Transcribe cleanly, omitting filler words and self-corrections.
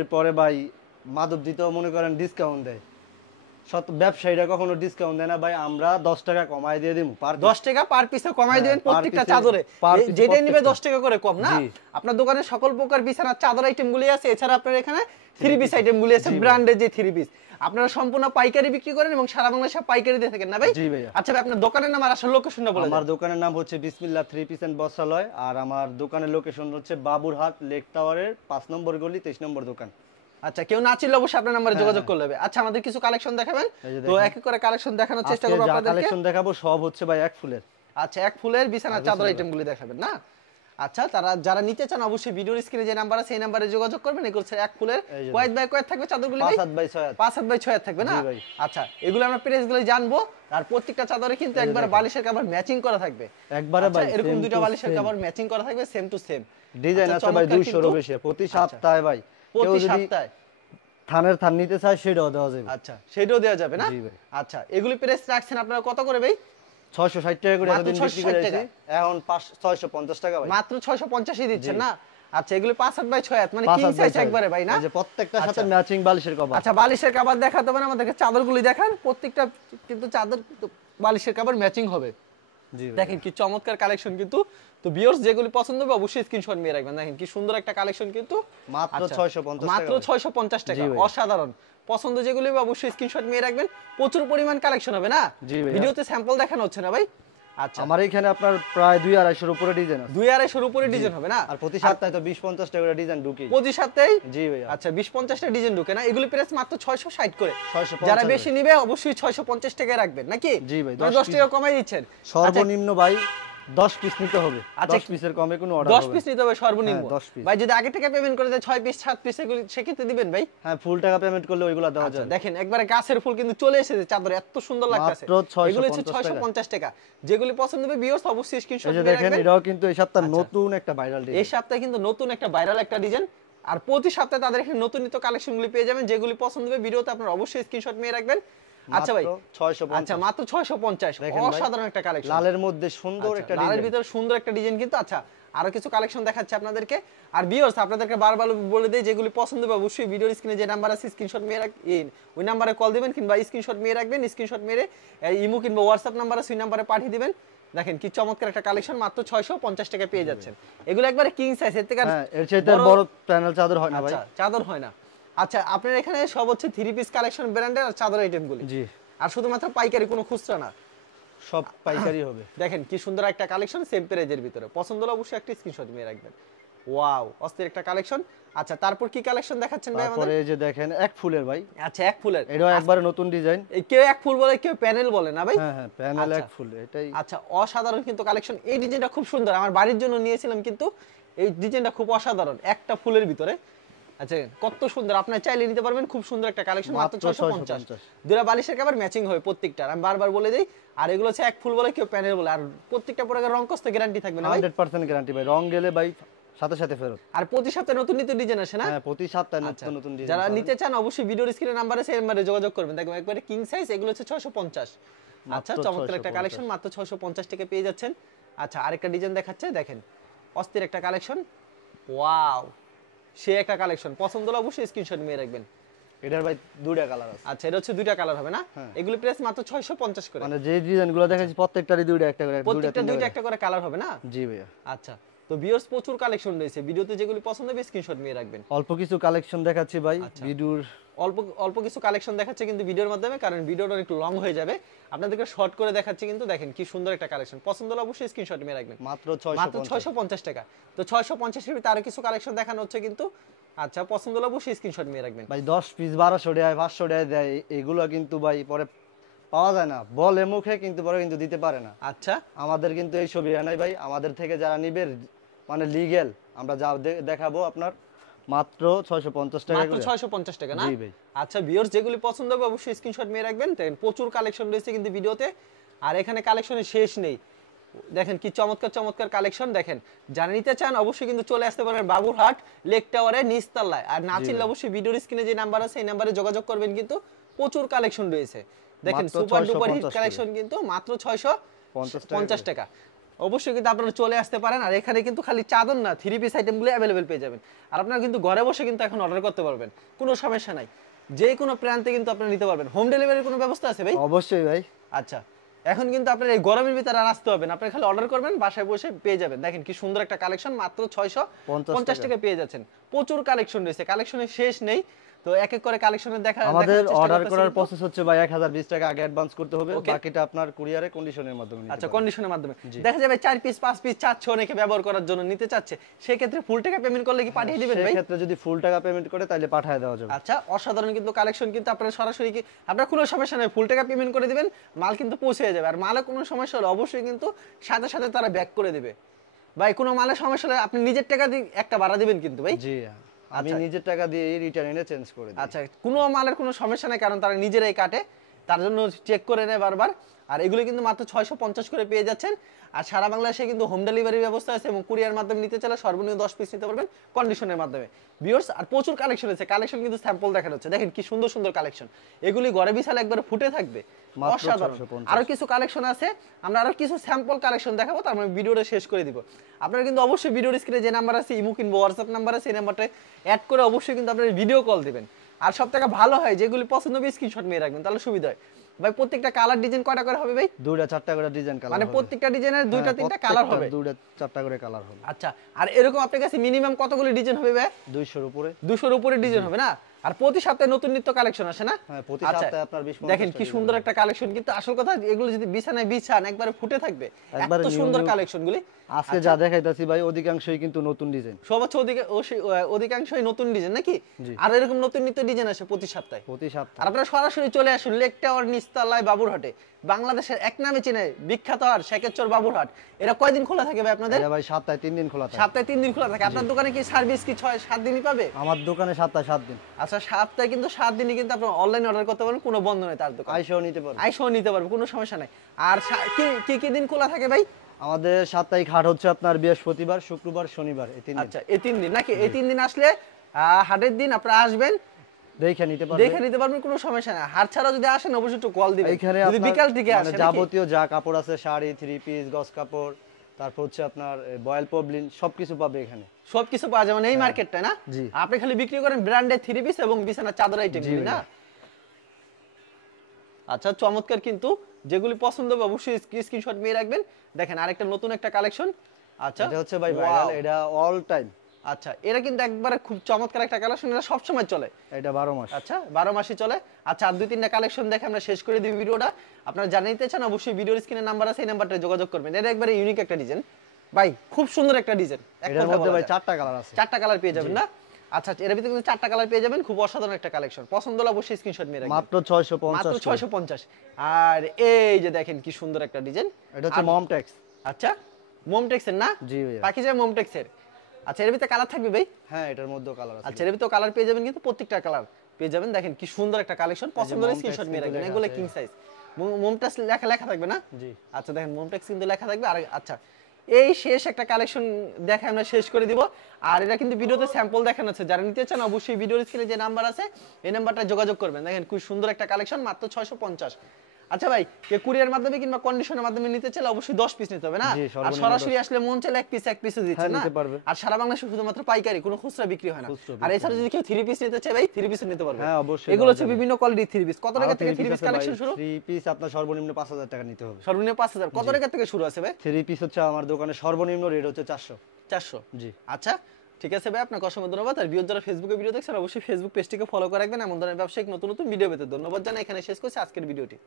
এরপরে ভাই মাদক দিতেও মনে করেন ডিসকাউন্ট দেয়। ব্যবসায়ীরা কখনো ডিসকাউন্ট দেয় না ভাই, আমরা 10 টাকা কমায় দিয়ে দিব। 10 টাকা পার পিসে কমায় দিবেন প্রত্যেকটা চাদরে, যেটাই নিবে 10 টাকা করে কম না। আপনার দোকানে সকল প্রকার বিছানার চাদর আইটেমগুলি আছে, এছাড়া আপনার এখানে থ্রি পিস আইটেমগুলি আছে, ব্র্যান্ডের যে থ্রি পিস। আপনারা সম্পূর্ণ পাইকারি বিক্রি করেন এবং সারা বাংলাদেশে পাইকারি দিয়ে থাকেন না ভাই? জি ভাই। আচ্ছা ভাই, আপনার দোকানের নাম আর আসল লোকেশনটা বলেন। আমার দোকানের নাম হচ্ছে বিসমিল্লাহ থ্রি পিস এন্ড বস্ত্রালয়, আর আমার দোকানের লোকেশন হচ্ছে বাবুরহাট লেক টাওয়ারের 5 নম্বর গলি 23 নম্বর দোকান। আচ্ছা, কেউ না চিনলে অবশ্যই আপনার নম্বরে যোগাযোগ করে নেবে। আচ্ছা, আমাদের কিছু কালেকশন দেখাবেন তো, এক এক করে কালেকশন দেখানোর চেষ্টা করব আপনাদেরকে। কালেকশন দেখাবো সব হচ্ছে ভাই এক ফুলের। আচ্ছা, এক ফুলের বিছানার চাদর আইটেমগুলি দেখাবেন না? আচ্ছা, যারা নিতে চান অবশ্যই ভিডিওর স্ক্রিনে যে নাম্বার আছে সেই নাম্বারে যোগাযোগ করবেন। এগুলো হচ্ছে এক ফুলের। কয়েক বাই কয়েক থাকবে চাদরগুলি ভাই? 5 বাই 6। 5 বাই 6 থাকবে না? আচ্ছা, এগুলো আমরা প্রাইসগুলো জানবো। আর প্রত্যেকটা চাদরে কিন্তু একবার বালিশের কভার ম্যাচিং করা থাকবে। একবারে ভাই এরকম দুটো বালিশের কভার ম্যাচিং করা থাকবে, সেম টু সেম। ডিজাইন আছে ভাই 200 এর বেশি প্রতি সপ্তাহে ভাই। প্রতি সপ্তাহে থানের থান নিতে চাই সেটাও দেওয়া যাবে। আচ্ছা, সেটাও দেওয়া যাবে না? আচ্ছা, এগুলি প্রাইস রাখছেন আপনারা কত করে ভাই? 660 টাকা করে এতদিন বিক্রি করেছি, এখন 650 টাকা ভাই। মাত্র 650 দিচ্ছেন না? আচ্ছা, এগুলি 5 বাই 6 মানে কিং সাইজ একবারে ভাই না? এই যে প্রত্যেকটার সাথে ম্যাচিং বালিশের কভার। আচ্ছা, বালিশের কভার দেখাতে হবে না আমাদেরকে, চাদরগুলি দেখান। প্রত্যেকটা কিন্তু চাদর বালিশের কভার ম্যাচিং হবে। জি, দেখেন কি চমৎকার কালেকশন কিন্তু। তো ভিউয়ার্স, যেগুলি পছন্দ হবে অবশ্যই স্ক্রিনশট নিয়ে রাখবেন। দেখেন কি সুন্দর একটা কালেকশন কিন্তু, মাত্র 650 টাকা। মাত্র 650 টাকা, অসাধারণ। পছন্দ যেগুলি হবে অবশ্যই স্ক্রিনশট নিয়ে রাখবেন। প্রচুর পরিমাণ কালেকশন হবে না? ভিডিওতে স্যাম্পল দেখানো হচ্ছে না ভাই? আচ্ছা, আমার এখানে আপনার প্রায় 2-250 এর উপরে ডিজাইন আছে। 2-250 এর উপরে ডিজাইন হবে না? আর প্রতি সপ্তাহে তো 20-50 টাকা করে ডিজাইন ঢুকে। প্রতি সপ্তাহে? জি ভাই। আচ্ছা, 20-50 টা ডিজাইন ঢুকে না? এগুলি প্রাইস মাত্র 660 করে। যারা বেশি নেবে অবশ্যই 650 টাকায় রাখবেন নাকি? জি ভাই। 10 টাকা কমাই দিচ্ছেন। সর্বনিম্ন ভাই 10 পিস নিতে হবে। 10 পিসের কমে কোনো অর্ডার হবে 10 পিস নিতে হবে সর্বনিম্ন। ভাই যদি আগে থেকে পেমেন্ট করে দেয় 6 পিস 7 পিস এগুলি সেক্ষেত্রে দিবেন ভাই? হ্যাঁ, ফুল টাকা পেমেন্ট করলে ওইগুলো দেওয়া যায়। দেখেন একবারে গাছের ফুল কিন্তু চলে এসেছে চাদর, এত সুন্দর লাগতেছে। এগুলো হচ্ছে 650 টাকা। যেগুলি পছন্দ হবে ভিউয়ার্স অবশ্যই স্ক্রিনশট নিয়ে রাখবেন। দেখেন এটাও কিন্তু এই সপ্তাহে নতুন একটা ভাইরাল ডিজাইন। এই সপ্তাহে কিন্তু নতুন একটা ভাইরাল একটা ডিজাইন। আর প্রতি সপ্তাহে তাদের এখানে নতুন নতুন কালেকশনগুলি পেয়ে যাবেন। যেগুলি পছন্দ হবে ভিডিওতে আপনারা অবশ্যই স্ক্রিনশট নিয়ে রাখবেন। আচ্ছা ভাই, 650। আচ্ছা, মাত্র 650। অসাধারণ একটা কালেকশন, লালের মধ্যে সুন্দর একটা ডিজাইন, লালের ভিতরে সুন্দর একটা ডিজাইন কিন্তু। আচ্ছা, আরো কিছু কালেকশন দেখাচ্ছি আপনাদেরকে। আর ভিউয়ার্স, আপনাদেরকে বারবার বলে দেই, যেগুলি পছন্দ হবে অবশ্যই ভিডিওর স্ক্রিনে যে নাম্বার আছে স্ক্রিনশট নিয়ে রাখবেন, ওই নম্বরে কল দিবেন কিংবা স্ক্রিনশট নিয়ে রাখবেন। স্ক্রিনশট মেরে ইমো কিংবা হোয়াটসঅ্যাপ নাম্বার আছে ওই নম্বরে পাঠিয়ে দিবেন। দেখেন কি চমৎকার একটা কালেকশন, মাত্র 650 টাকা পেয়ে যাচ্ছেন। এগুলো একবারে কিং সাইজ, এর থেকে এর চাইতে বড় প্যানেল চাদর হয় না ভাই। আচ্ছা, চাদর হয় না। আচ্ছা, আপনার এখানে সব হচ্ছে থ্রি পিস কালেকশন ব্র্যান্ডের আর চাদর আইটেমগুলি। জি। আর শুধুমাত্র পাইকারি, কোনো খুচরা না, সব পাইকারি হবে। দেখেন কি সুন্দর একটা কালেকশন, সেম প্রাইজের ভিতরে। পছন্দ হলে অবশ্যই একটা স্ক্রিনশট নিয়ে রাখবেন। ওয়াও, অস্থির একটা কালেকশন। আচ্ছা, তারপর কি কালেকশন দেখাচ্ছেন ভাই আমাদের? তারপরে এই যে দেখেন এক ফুলের ভাই। আচ্ছা, এক ফুলের, এটাও একবারে নতুন ডিজাইন। কেউ এক ফুল বলে, কেউ প্যানেল বলে না ভাই? হ্যাঁ হ্যাঁ, প্যানেল এক ফুল এটাই। আচ্ছা, অসাধারণ কিন্তু কালেকশন। এই ডিজাইনটা খুব সুন্দর, আমার বাড়ির জন্য নিয়েছিলাম কিন্তু এই ডিজাইনটা খুব অসাধারণ, একটা ফুলের ভিতরে। আচ্ছা, কত সুন্দর, আপনি চাইলে নিতে পারবেন। খুব সুন্দর একটা কালেকশন, মাত্র 650। দুটো বালিশের কভার ম্যাচিং হবে প্রত্যেকটা, আমি বারবার বলে দেই। আর এগুলো হচ্ছে এক ফুল বলে, কেউ প্যানেল বলে। আর প্রত্যেকটা প্রোডাক্টের রং কষ্ট গ্যারান্টি থাকবে না ভাই? 100% গ্যারান্টি ভাই, রং গেলে ভাই সাথে সাথে ফেরত। আর প্রতি সপ্তাহে নতুন নতুন ডিজাইন আসে না? হ্যাঁ, প্রতি সপ্তাহে নতুন নতুন ডিজাইন। যারা নিতে চান অবশ্যই ভিডিওর স্ক্রিনে নাম্বার আছে, সেই নাম্বারে যোগাযোগ করবেন। দেখবেন একবারে কিং সাইজ, এগুলো হচ্ছে 650। আচ্ছা, চমৎকার একটা কালেকশন, মাত্র 650 টাকা পেয়ে যাচ্ছেন। আচ্ছা, আরেকটা ডিজাইন দেখাচ্ছে, দেখেন অস্থির একটা কালেকশন। ওয়াও, সে একটা কালেকশন। পছন্দ হলে অবশ্যই স্ক্রিনশট নিয়ে রাখবেন। এটার ভাই দুইটা কালার আছে। আচ্ছা, এটা হচ্ছে দুইটা কালার হবে না? এগুলো প্রাইস মাত্র 650 করে। মানে যে ডিজাইনগুলো দেখাচ্ছি প্রত্যেকটারই দুইটা একটা করে, প্রত্যেকটা দুইটা একটা করে কালার হবে না? জি ভাইয়া। আচ্ছা, তো ভিউয়ার্স প্রচুর কালেকশন রয়েছে, ভিডিওতে যেগুলো পছন্দ হবে স্ক্রিনশট নিয়ে রাখবেন। অল্প কিছু কালেকশন দেখাচ্ছি ভাই ভিডিওর, অল্প কিছু কালেকশন দেখাচ্ছে কিন্তু ভিডিওর মাধ্যমে, কারণ ভিডিওটা একটু লং হয়ে যাবে। আপনাদেরকে শর্ট করে দেখাচ্ছি কিন্তু। দেখেন কি সুন্দর একটা কালেকশন, পছন্দ হলে অবশ্যই স্ক্রিনশট নিয়ে রাখবেন। মাত্র 650 টাকা। তো 650 এর ভিতরে আরো কিছু কালেকশন দেখানো হচ্ছে কিন্তু। আচ্ছা, পছন্দ হলে অবশ্যই স্ক্রিনশট নিয়ে রাখবেন। ভাই 10 পিস 1200 টাকা 500 টাকা দেয়, এগুলো কিন্তু ভাই পরে পাওয়া যায় না, বলে মুখে কিন্তু পরে কিন্তু দিতে পারে না। আচ্ছা, আমাদের কিন্তু এই ছবি নাই ভাই, আমাদের থেকে যারা নিবে মানে লিগ্যাল, আমরা যা দেখাবো আপনার মাত্র 650 টাকা মাত্র 650 টাকা না? জি ভাই। আচ্ছা ভিউয়ার্স, যেগুলি পছন্দ হবে অবশ্যই স্ক্রিনশট নিয়ে রাখবেন। দেখেন প্রচুর কালেকশন রয়েছে কিন্তু ভিডিওতে, আর এখানে কালেকশনের শেষ নেই। দেখেন কি চমৎকার চমৎকার কালেকশন। দেখেন যারা নিতে চান অবশ্যই কিন্তু চলে আসতে পারেন বাবুরহাট লেক টাওয়ারে নিচতলায়। আর না চিনলে অবশ্যই ভিডিওর স্ক্রিনে যে নাম্বার আছে এই নাম্বারে যোগাযোগ করবেন, কিন্তু প্রচুর কালেকশন রয়েছে। দেখেন সুপার ডুপার হিট কালেকশন কিন্তু মাত্র 650 টাকা। অবশ্যই কিন্তু আপনারা চলে আসতে পারেন। আর এখানে কিন্তু খালি চাদর না, 3 পিস আইটেমগুলো অ্যাভেলেবেল পেয়ে যাবেন। আর আপনারা কিন্তু ঘরে বসে কিন্তু এখন অর্ডার করতে পারবেন, কোনো সমস্যা নাই। যে কোনো প্রান্তে কিন্তু আপনারা নিতে পারবেন। হোম ডেলিভারির কোনো ব্যবস্থা আছে ভাই? অবশ্যই ভাই। আচ্ছা, এখন কিন্তু আপনার এই গরমের ভিতরে আর আসতে হবে না, আপনি খালি অর্ডার করবেন, বাসায় বসে পেয়ে যাবেন। দেখেন কি সুন্দর একটা কালেকশন, মাত্র 650 টাকা পেয়ে যাচ্ছেন। প্রচুর কালেকশন রয়েছে, কালেকশনের শেষ নেই। তো এক এক করে কালেকশনের আমাদের অর্ডার করার প্রসেস হচ্ছে ভাই 1020 টাকা আগে অ্যাডভান্স করতে হবে, বাকিটা আপনার কুরিয়ারে কন্ডিশনের মাধ্যমে নিতে আচ্ছা, পারবেন। কন্ডিশনের মাধ্যমে দেখা যাবে 4 পিস 5 পিস চাচ্ছে, অনেকে ব্যবহার করার জন্য নিতে চাচ্ছে, সেই ক্ষেত্রে ফুল টাকা পেমেন্ট করলে কি পাঠিয়ে দিবেন ভাই? সেই ক্ষেত্রে যদি ফুল টাকা পেমেন্ট করে তাহলে পাঠিয়ে দেওয়া যাবে। আচ্ছা, অসাধারণ কিন্তু কালেকশন, কিন্তু আপনারা সরাসরি কি আপনার কোনো সমস্যা নেই, ফুল টাকা পেমেন্ট করে দিবেন, মাল কিন্তু পৌঁছে যাবে। আর মালে কোনো সমস্যা হলে অবশ্যই কিন্তু সাথে সাথে তারা ব্যাক করে দিবে। ভাই কোনো মালের সমস্যা হলে আপনি নিজের টাকা দিয়ে একটা ভাড়া দিবেন কিন্তু ভাই। জি, আমি নিজের টাকা দিয়ে রিটার্ন এনে চেঞ্জ করে দিই। আচ্ছা, কোনো মালের কোনো সমস্যা নেই, কারণ তারা নিজেরাই কাটে, তার জন্য চেক করে নেয় বারবার। আর এগুলো কিন্তু মাত্র 650 করে পেয়ে যাচ্ছেন। আর সারা বাংলাদেশে কিন্তু হোম ডেলিভারির ব্যবস্থা আছে, এবং কুরিয়ার মাধ্যমে নিতে চাইলে সর্বনিম্ন 10 পিস নিতে পারবেন কন্ডিশনের মাধ্যমে। ভিউয়ার্স, আর প্রচুর কালেকশন আছে, কালেকশন কিন্তু স্যাম্পল দেখানো হচ্ছে, দেখেন কি সুন্দর সুন্দর কালেকশন, এগুলি ঘরে বিছালে একবারে ফুটে থাকবে, অসাধারণ। আরো কিছু কালেকশন আছে, আমরা আরো কিছু স্যাম্পল কালেকশন দেখাবো, তার মানে ভিডিওটা শেষ করে দিব। আপনারা কিন্তু অবশ্যই ভিডিওর স্ক্রিনে যে নাম্বার আছে, ইমো কিংবা হোয়াটসঅ্যাপ নাম্বার আছে, এই নাম্বারটা অ্যাড করে অবশ্যই কিন্তু আপনারা ভিডিও কল দিবেন। আর সব থেকে ভালো হয় যেগুলি পছন্দ হবে স্ক্রিনশট নিয়ে রাখবেন, তাহলে সুবিধা হয়। ভাই প্রত্যেকটা কালার ডিজাইন কয়টা করে হবে ভাই? দুইটা চারটা করে ডিজাইন কালার, মানে প্রত্যেকটা ডিজাইনের দুইটা তিনটা কালার হবে, দুইটা চারটা করে কালার হবে। আচ্ছা, আর এরকম আপনার কাছে মিনিমাম কতগুলো ডিজাইন হবে ভাই? 200 এর উপরে। 200 এর উপরে ডিজাইন হবে না? আর প্রতি সপ্তাহে নতুন নিত্য কালেকশন আসে না? হ্যাঁ, প্রতি আচ্ছা, সপ্তাহে আপনার 20 দেখেন কি সুন্দর একটা কালেকশন, কিন্তু আসল কথা এগুলো যদি বিছানায় বিছান একবারে ফুটে থাকবে, এত সুন্দর কালেকশনগুলি। আজকে যা দেখাইতাছি ভাই অধিকাংশই কিন্তু নতুন ডিজাইন, সব হচ্ছে অধিকাংশই নতুন ডিজাইন নাকি? আর এরকম নতুন নিত্য ডিজাইন আসে প্রতি সপ্তাহে। আর আপনারা সরাসরি চলে আসুন লেক টাওয়ার নিচতলায় বাবুরহাটে, বাংলাদেশের এক নামে চেনে বিখ্যাত হাট শেখেরচর বাবুরহাট। এটা কয়দিন খোলা থাকে ভাই আপনাদের? ভাই সপ্তাহে 3 দিন খোলা থাকে। সপ্তাহে 3 দিন খোলা থাকে। আপনার দোকানে কি সার্ভিস কি 6-7 দিনই পাবে? আমার দোকানে সপ্তাহে 7 দিন। আচ্ছা, সপ্তাহে কিন্তু 7 দিনই কিন্তু আপনি অনলাইন অর্ডার করতে পারবেন, কোনো বন্ধ নেই তার দোকান, আইসাও নিতে পারবেন। আইসাও নিতে পারবেন, কোনো সমস্যা নাই। আর কি দিন খোলা থাকে ভাই? আমাদের সাপ্তাহিক হাট হচ্ছে আপনার বৃহস্পতিবার, শুক্রবার, শনিবার, এই 3 দিন। আচ্ছা, এই 3 দিন নাকি? এই 3 দিন আসলে হাটের দিন আপনারা আসবেন, দেখে নিতে পারবেন, কোনো সমস্যা নাই। হাট ছাড়া যদি আসেন অবশ্যই একটু কল দিবেন, এখানে যদি বিকাল থেকে আসেন। যাবতীয় যা কাপড় আছে, শাড়ি, 3 পিস, গস কাপড়, তারপর হচ্ছে আপনার বয়েল পবলিন, সবকিছু পাবে এখানে। সবকিছু পাওয়া যাবে এই মার্কেটটা না? আপনি খালি বিক্রি করেন ব্র্যান্ডের 3 পিস এবং বিছানার চাদর আইটেম না? আচ্ছা, চমৎকার, কিন্তু যেগুলি পছন্দ হবে অবশ্যই স্ক্রিনশট নিয়ে রাখবেন। দেখেন আরেকটা নতুন একটা কালেকশন। আচ্ছা, এটা হচ্ছে ভাই ভাইরাল, এটা অল টাইম। আচ্ছা, এটা কিন্তু একবারে খুব চমৎকার একটা কালেকশন, এটা সব সময় চলে, এটা 12 মাস। আচ্ছা, 12 মাসই চলে। আচ্ছা, আর 2-3টা কালেকশন দেখে আমরা শেষ করে দিই ভিডিওটা। আপনারা জানাইতে চান অবশ্যই ভিডিওর স্ক্রিনে নাম্বার আছে, এই নাম্বারটায় যোগাযোগ করবেন। এটা একবারে ইউনিক একটা ডিজাইন ভাই, খুব সুন্দর একটা ডিজাইন। এর মধ্যে ভাই 4টা কালার আছে, 4টা কালার পেয়ে যাবেন না? আচ্ছা, এর ভিতরে কিন্তু 4টা কালার পেয়ে যাবেন, খুব অসাধারণ একটা কালেকশন। পছন্দ হলে অবশ্যই স্ক্রিনশট নিয়ে রাখবেন। মাত্র 650, মাত্র 650। আর এই যে দেখেন কি সুন্দর একটা ডিজাইন, এটা হচ্ছে মমটেক্স। আচ্ছা, মমটেক্সের না? জি ভাই, পাকিজা মমটেক্সের। আচ্ছা, এর ভিতরে কালার থাকবে ভাই? হ্যাঁ, এটার মধ্যেও কালার আছে। আচ্ছা, এর ভিতরে কালার পেয়ে যাবেন, কিন্তু প্রত্যেকটা কালার পেয়ে যাবেন। দেখেন কি সুন্দর একটা কালেকশন, পছন্দ হলে স্ক্রিনশট নিয়ে রাখবেন। এগুলো কিং সাইজ, মমটেক্স লেখা থাকবে না? জি। আচ্ছা, দেখেন মমটেক্স কিন্তু লেখা থাকবে। আর আচ্ছা, এই শেষ একটা কালেকশন দেখে আমরা শেষ করে দিব। আর এটা কিন্তু ভিডিওতে স্যাম্পল দেখানো আছে, যারা নিতে চান অবশ্যই ভিডিওর স্ক্রিনে যে নাম্বার আছে এই নাম্বারটা যোগাযোগ করবেন। দেখেন খুব সুন্দর একটা কালেকশন, মাত্র 650। আচ্ছা ভাই, কে কুরিয়ার মাধ্যমে কিংবা কন্ডিশনের মাধ্যমে নিতে চাইলে অবশ্যই 10 পিস নিতে হবে না? আর সরাসরি আসলে মন চাইলে এক পিসও দিচ্ছে না? আর সারা বাংলাদেশে শুধুমাত্র পাইকারি, কোনো খুচরা বিক্রি হয় না। আর এছাড়া যদি কেউ 3 পিস নিতে চায় ভাই, 3 পিসও নিতে পারবে। হ্যাঁ, অবশ্যই। এগুলো হচ্ছে বিভিন্ন কোয়ালিটির 3 পিস। কত টাকা থেকে 3 পিস কালেকশন শুরু? 3 পিস আপনার সর্বনিম্ন 5000 টাকা নিতে হবে। সর্বনিম্ন 5000। কত টাকা থেকে শুরু আছে ভাই? 3 পিস হচ্ছে আমার দোকানে সর্বনিম্ন রেট হচ্ছে 400। 400? জি। আচ্ছা, ঠিক আছে ভাই, আপনাকে অসংখ্য ধন্যবাদ। আর ভিউয়ার যারা ফেসবুকে ভিডিও দেখছেন অবশ্যই ফেসবুক পেজটিকে ফলো করে রাখবেন, এমন ধরনের ব্যবসায়িক নতুন নতুন ভিডিও পেতে। ধন্যবাদ জানাই, এখানে শেষ করছি আজকের ভিডিওটি।